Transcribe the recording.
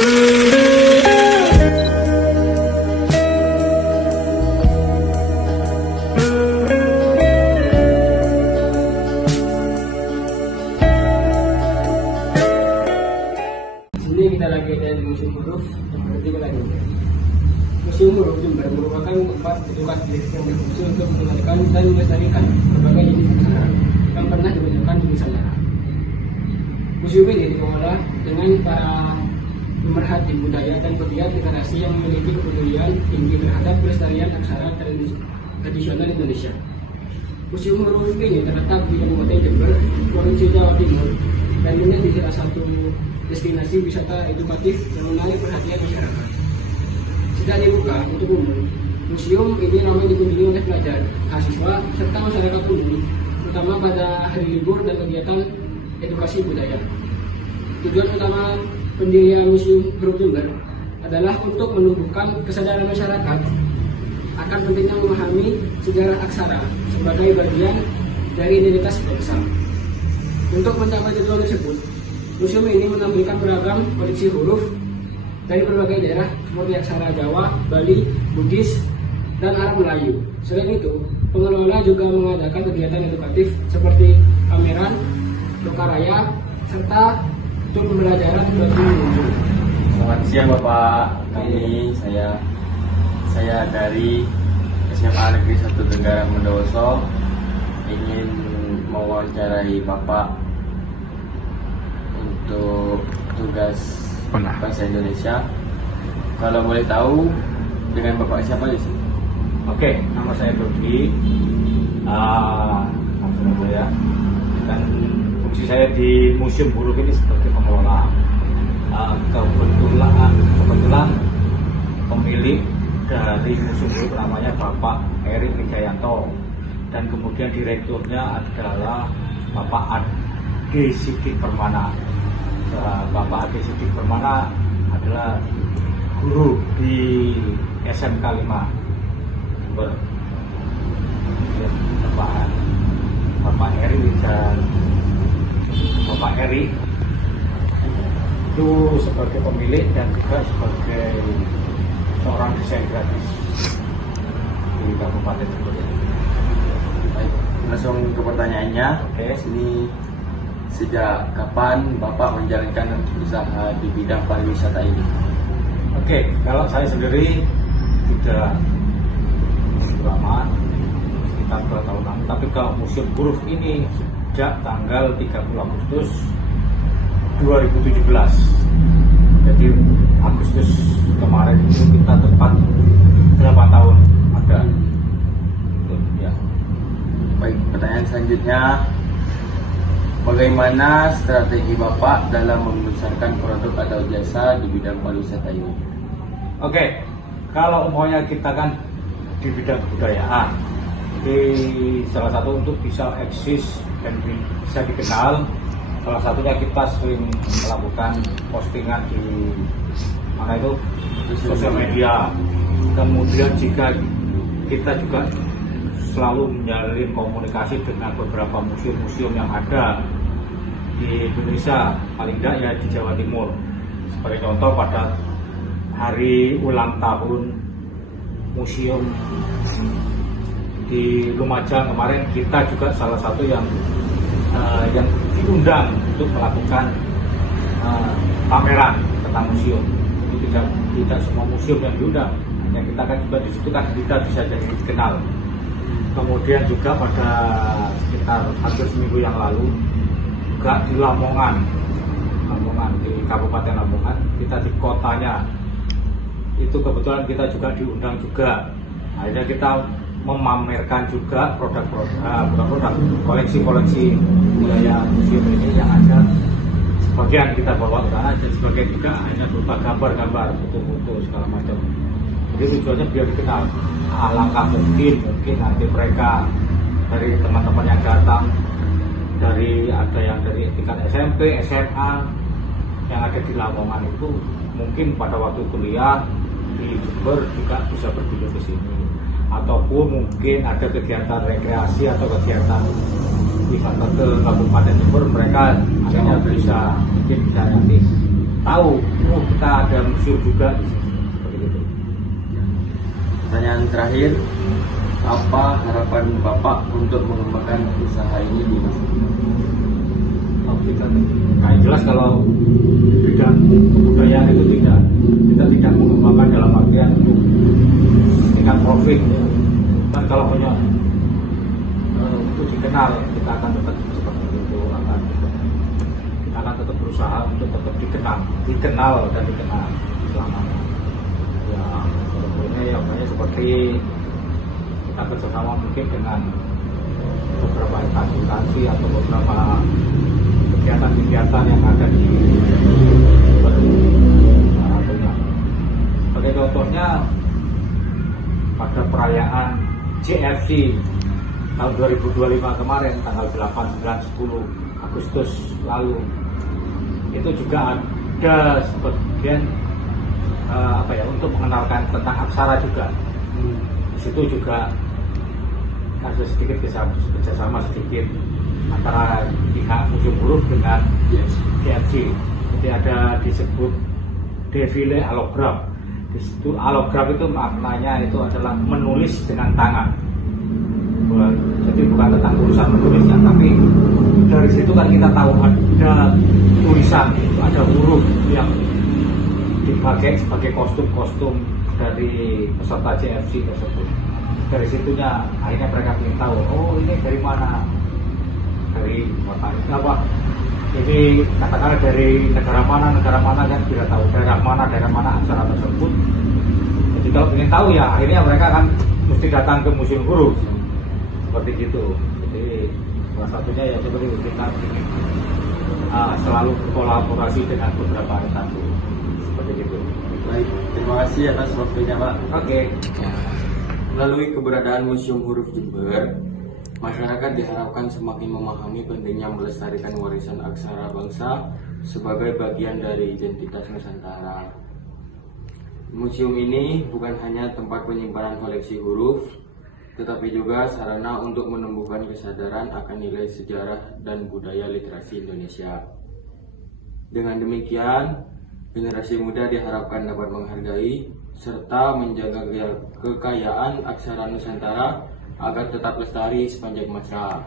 Ini kita lagi ada di Museum Huruf, berarti kita lagi Museum Huruf Jember merupakan tempat edukatif yang berfungsi untuk mengenalkan dan melestarikan berbagai jenis aksara yang pernah dimunculkan di Nusantara. Museum ini dikelola dengan para pemerhati budaya dan pegiat literasi yang memiliki kepedulian tinggi terhadap pelestarian aksara tradisional Indonesia. Museum Huruf ini terletak di Kabupaten Jember, Provinsi Jawa Timur, dan menjadi salah satu destinasi wisata edukatif yang menarik perhatian masyarakat. Sejak dibuka untuk umum, museum ini ramai dikunjungi oleh pelajar, mahasiswa, serta masyarakat umum, terutama pada hari libur dan kegiatan edukasi budaya. Tujuan utama pendirian Museum Huruf Jember adalah untuk menumbuhkan kesadaran masyarakat akan pentingnya memahami sejarah aksara sebagai bagian dari identitas bangsa. Untuk mencapai tujuan tersebut, museum ini menampilkan beragam koleksi huruf dari berbagai daerah seperti aksara Jawa, Bali, Bugis, dan Arab Melayu. Selain itu, pengelola juga mengadakan kegiatan edukatif seperti pameran, lokaraya, serta untuk pembelajaran bagi pengunjung. Selamat siang Bapak, kami saya dari SMA Negeri 1 Tenggara Bondowoso ingin mewawancarai Bapak untuk tugas bahasa Indonesia. Kalau boleh tahu, dengan Bapak siapa aja sih? Oke, nama saya Dodi, Surabaya, dan fungsi saya di Museum Huruf ini sebagai pengelola. Kebetulan pemilik dari Museum Huruf namanya Bapak Erik Wijayanto, dan kemudian direkturnya adalah Bapak Ade Sidik Permana. Bapak Ade Sidik Permana adalah guru di SMK 5 Jember. Bapak Eri itu sebagai pemilik dan juga sebagai seorang desain grafis di Kabupaten Jember. Baik, langsung ke pertanyaannya. Oke. Sini, sejak kapan Bapak menjalankan usaha di bidang pariwisata ini? Oke, kalau saya sendiri sudah lama, sekitar 2 tahun lalu. Tapi kalau Museum Huruf ini sejak tanggal 30 Agustus 2017. Jadi Agustus kemarin itu kita tepat 8 tahun ada. Ya. Baik, pertanyaan selanjutnya, bagaimana strategi Bapak dalam membesarkan produk atau jasa di bidang pariwisata ini? Oke, kalau umpamanya kita kan di bidang kebudayaan, di salah satu untuk bisa eksis dan bisa dikenal, salah satunya kita sering melakukan postingan di mana itu sosial media. Kemudian jika kita juga selalu menjalin komunikasi dengan beberapa museum-museum yang ada di Indonesia, paling tidak ya di Jawa Timur. Sebagai contoh, pada hari ulang tahun museum di Lumajang kemarin, kita juga salah satu yang diundang untuk melakukan pameran tentang museum. Itu tidak semua museum yang diundang, hanya kita kan juga di situ kan kita bisa jadi dikenal. Kemudian juga pada sekitar hampir seminggu yang lalu juga di Lamongan di Kabupaten Lamongan, kita di kotanya itu kebetulan kita juga diundang juga. Akhirnya kita memamerkan juga produk koleksi budaya museum ini yang ada. Sebagian kita bawa ke sana, dan sebagian juga hanya berupa gambar-gambar, foto-foto segala macam. Jadi tujuannya biar dikenal. Alangkah mungkin nanti mereka dari teman-teman yang datang ada yang dari tingkat SMP, SMA yang ada di Lamongan itu mungkin pada waktu kuliah di Jember juga bisa berkunjung ke sini, ataupun mungkin ada kegiatan rekreasi atau kegiatan wisata ke Kabupaten Jember, mereka akhirnya bisa nanti tahu, oh kita ada museum juga di sini. Seperti itu. Pertanyaan terakhir, apa harapan Bapak untuk mengembangkan usaha ini di masa depan? Oh, nah, jelas kalau bidang kebudayaan itu kita tidak mengembangkan dalam artian untuk tingkat profit ya. Dan kalau hanya untuk dikenal, kita akan tetap seperti itu, kita akan tetap berusaha untuk tetap dikenal dan dikenal selamanya. Ya, contohnya ya banyak seperti kita bersama mungkin dengan beberapa instansi atau beberapa kegiatan-kegiatan yang ada di sebagai contohnya pada perayaan JFC tahun 2025 kemarin tanggal 8, 9, 10 Agustus lalu itu juga ada sebagian untuk mengenalkan tentang aksara juga. Di situ juga ada sedikit kerjasama sedikit antara pihak Museum Huruf dengan JFC. Jadi ada disebut defile alogram. Di situ alogram itu maknanya itu adalah menulis dengan tangan. Jadi bukan tentang urusan menulisnya, tapi dari situ kan kita tahu ada tulisan, ada huruf yang dipakai sebagai kostum-kostum dari peserta JFC tersebut. Dari situnya akhirnya mereka ingin tahu, oh ini dari mana? Dari apa? Ini katakanlah dari negara mana kan bisa tahu daerah mana aksara tersebut. Jadi kalau ingin tahu ya akhirnya mereka kan mesti datang ke Museum Huruf seperti gitu. Jadi salah satunya ya seperti kita ingin selalu berkolaborasi dengan beberapa instansi seperti itu. Baik, terima kasih atas waktunya Pak. Oke. Melalui keberadaan Museum Huruf Jember, masyarakat diharapkan semakin memahami pentingnya melestarikan warisan aksara bangsa sebagai bagian dari identitas Nusantara. Museum ini bukan hanya tempat penyimpanan koleksi huruf, tetapi juga sarana untuk menumbuhkan kesadaran akan nilai sejarah dan budaya literasi Indonesia. Dengan demikian, generasi muda diharapkan dapat menghargai serta menjaga kekayaan aksara Nusantara agar tetap lestari sepanjang masa.